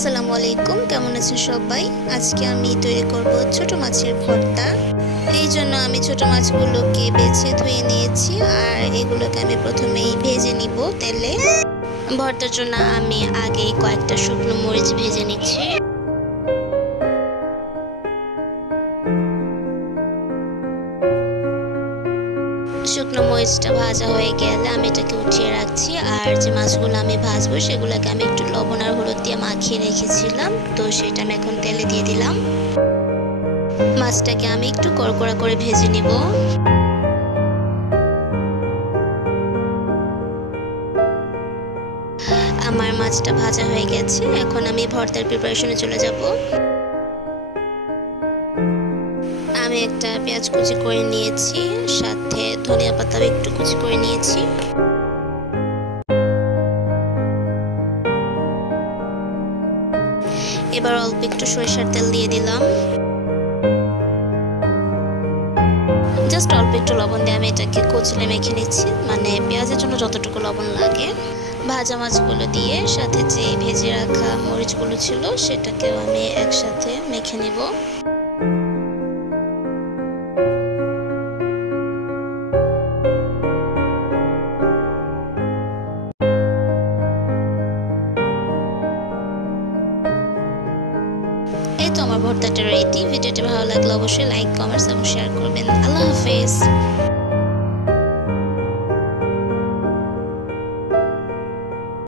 আসসালামু আলাইকুম, কেমন আছেন সবাই? আজকে আমি তৈরি করব ছোট মাছের ভর্তা। এই জন্য আমি ছোট মাছগুলোকে বেছে ধুয়ে নিয়েছি আর এগুলোকে আমি প্রথমেই ভেজে নিব তেলে। ভর্তার জন্য আমি আগে কয়েকটা শুকনো মরিচ ভেজে নিচ্ছি। শুকনো মরিচটা ভাজা হয়ে গেলে আমি এটাকে উঠিয়ে রাখছি। আর যে মাছগুলো আমি ভাজবো সেগুলোকে আমি একটু লবণ আর হলুদ দিয়ে মাখিয়ে রেখেছিলাম, তো সেটা আমি এখন তেলে দিয়ে দিলাম। মাছটাকে আমি একটু কড়কড়া করে ভেজে নিব। আমার মাছটা ভাজা হয়ে গেছে, এখন আমি ভর্তার প্রিপারেশনে চলে যাব। আমি একটা পেঁয়াজ কুচি করে নিয়েছি, সাথে ধনিয়া পাতাও একটু কুচি করে নিয়েছি। এবার অল্প একটু সরিষার তেল দিয়ে দিলাম। জাস্ট অল্প একটু লবণ দিয়ে আমি এটাকে কচলে মেখে নিচ্ছি, মানে পেঁয়াজের জন্য যতটুকু লবণ লাগে। ভাজা মাছগুলো দিয়ে সাথে যে ভেজে রাখা মরিচগুলো ছিল সেটাকেও আমি একসাথে মেখে নিব। এই তো আমার ভর্তাটা রেডি। ভিডিওটি ভালো লাগলে অবশ্যই লাইক, কমেন্টস এবং শেয়ার করবেন। আল্লাহ হাফেজ।